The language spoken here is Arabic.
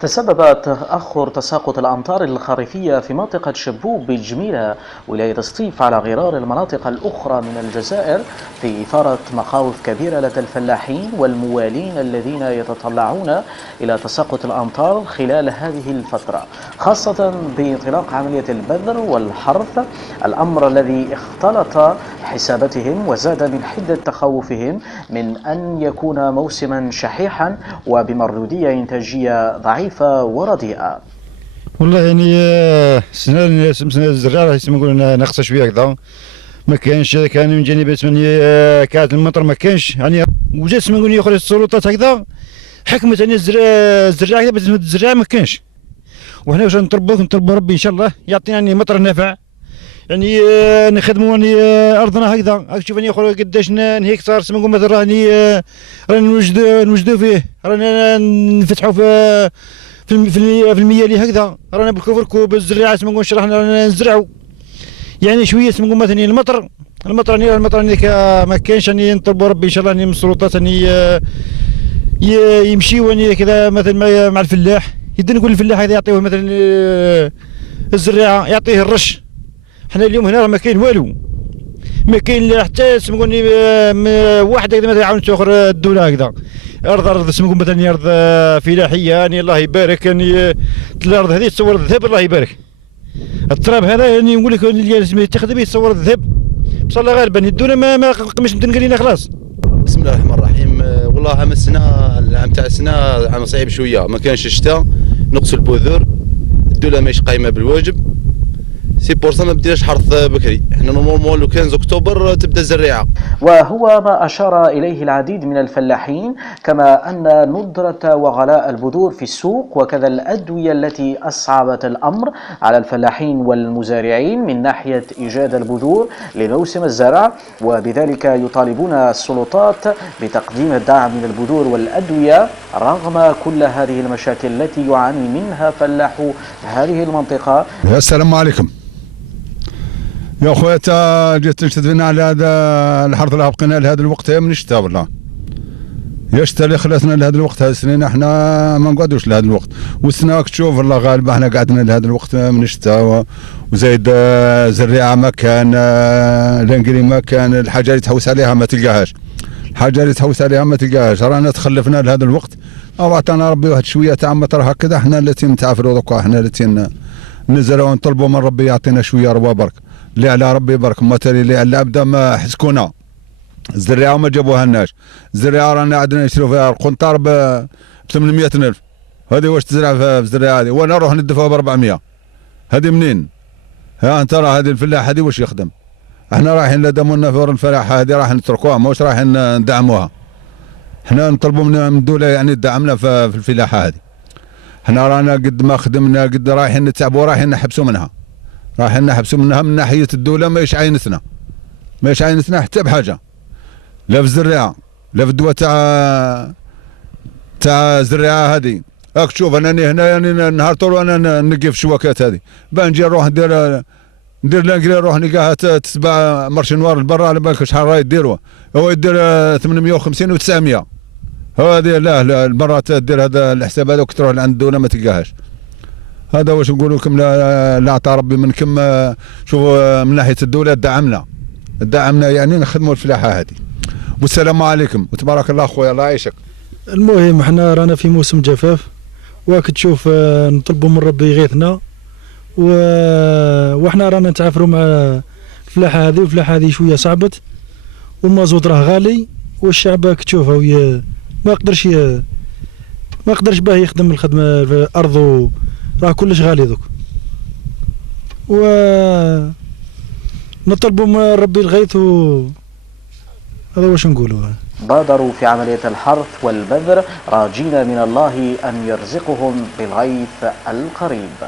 تسبب تأخر تساقط الأمطار الخريفية في منطقة شبوب بالجميلة ولاية سطيف على غرار المناطق الأخرى من الجزائر في إثارة مخاوف كبيرة لدى الفلاحين والموالين الذين يتطلعون إلى تساقط الأمطار خلال هذه الفترة، خاصة بانطلاق عملية البذر والحرث، الأمر الذي اختلط حساباتهم وزاد من حدة تخوفهم من أن يكون موسما شحيحا وبمردودية إنتاجية ضعيفة ورديئة. والله يعني السنة الزراعة يسمى ناقصة شوية كذا، ما كانش كان من جانب كانت المطر ما كانش يعني، وجات نقول يخرج السلطات هكذا حكمت يعني الزراعة كذا باش الزراعة ما كانش، وحنا واش نطلبوا ربي ان شاء الله يعطينا يعني مطر نافع، يعني نخدموا يعني ارضنا هكذا. راك تشوف يعني اخرى قداش هكتار نقول مثلا راني نوجدوا فيه، رانا نفتحوا في الميالي هكذا، رانا بالكوب الزراعه نقول رانا نزرعوا يعني شويه نقول مثلا المطر ما كانش، يعني نطلبوا ربي ان شاء الله يعني من السلطات يعني يمشيوا يعني كذا مثلا مع الفلاح، نقول الفلاح هذا يعطيوه مثلا الزراعه يعطيه الرش. حنا اليوم هنا ما كاين والو، ما كاين حتى سمقوني واحد هكذا مثلا يعاون تاخر الدوله هكذا، ارض سمقون مثلا ارض فلاحيه يعني الله يبارك، يعني الارض هذه تصور الذهب الله يبارك، التراب هذا يعني نقول لك اللي يتخذ به تصور الذهب، بصح الله غالبا الدوله ما قمش تنقلينا خلاص. بسم الله الرحمن الرحيم. والله عام السنه العام تاع السنه عام صعيب شويه، ما كانش الشتاء، نقص البذور، الدوله ماهيش قايمه بالواجب، سي بور ما بديناش حرث بكري، احنا نورمال لو 15 اكتوبر تبدا الزريعه. وهو ما اشار اليه العديد من الفلاحين، كما ان ندره وغلاء البذور في السوق وكذا الادويه التي اصعبت الامر على الفلاحين والمزارعين من ناحيه ايجاد البذور لموسم الزرع، وبذلك يطالبون السلطات بتقديم الدعم من البذور والادويه رغم كل هذه المشاكل التي يعاني منها فلاحو هذه المنطقه. السلام عليكم يا خويا، جيت تشتدنا على هذا الحرث اللي بقينا لهذا الوقت من الشتاء، والله يا الشتاء اللي خلاتنا لهذا الوقت، هذه السنين احنا ما نقعدوش لهذا الوقت، والسنه راك تشوف والله غالبا احنا قعدنا لهذا الوقت من الشتاء، وزايد زريعه ما كان، الانقري ما كان، الحاجه اللي تحوس عليها ما تلقاهاش، رانا تخلفنا لهذا الوقت، او عطانا ربي واحد شويه تاع مطر هكذا، احنا التي نتعافروا دوكا، احنا التي نزلوا ونطلبوا من ربي يعطينا شويه ربا برك، اللي على ربي برك، مثلا اللي على العبده ما حسكونا الزريعه وما جابوها لناش، الزريعه رانا عندنا نشرو فيها القنطار ب 800,000، هذه واش تزرع في الزريعه هذه، وانا نروح ندفعها ب 400، هذه منين؟ ها انت راه هذه الفلاحه هذه واش يخدم؟ احنا رايحين لدمونا في الفلاحه هذه راح نتركوها، ماهوش رايحين ندعموها، احنا نطلبوا من الدوله يعني تدعمنا في الفلاحه هذه، احنا رانا قد ما خدمنا قد رايحين نتعبوا، رايحين نحبسوا منها من ناحيه الدوله، ماهيش عاينتنا حتى بحاجه، لا في الزراعه لا في الدواء تاع الزراعه هذه. راك تشوف انني هنا يعني نهار طول وانا نقي في الشواكات هذه، باه نجي نروح ندير لانكري، نروح نلقاها تتباع مارشنوار لبرا، على بالك شحال راهي ديروها، هو يدير 850 و900، هذه لا المرة دير هذا الحساب هذا وتروح لعند الدولة ما تلقاهاش. هذا واش نقول لكم، لا عطا ربي منكم، شوفوا من ناحية الدولة دعمنا يعني نخدموا الفلاحة هذه. والسلام عليكم وتبارك الله خويا، الله يعيشك. المهم احنا رانا في موسم جفاف، واك تشوف نطلبوا من ربي يغيثنا، واحنا رانا نتعافروا مع الفلاحة هذه، والفلاحة هذه شوية صعبت، والمازوت راه غالي، والشعب كتشوفه ما قدرش باه يخدم الخدمه في ارضه، راه كلش غالي دوك، و نطلبوا من ربي الغيث، هذا واش نقولوا. بادروا في عملية الحرث والبذر راجين من الله أن يرزقهم بالغيث القريب.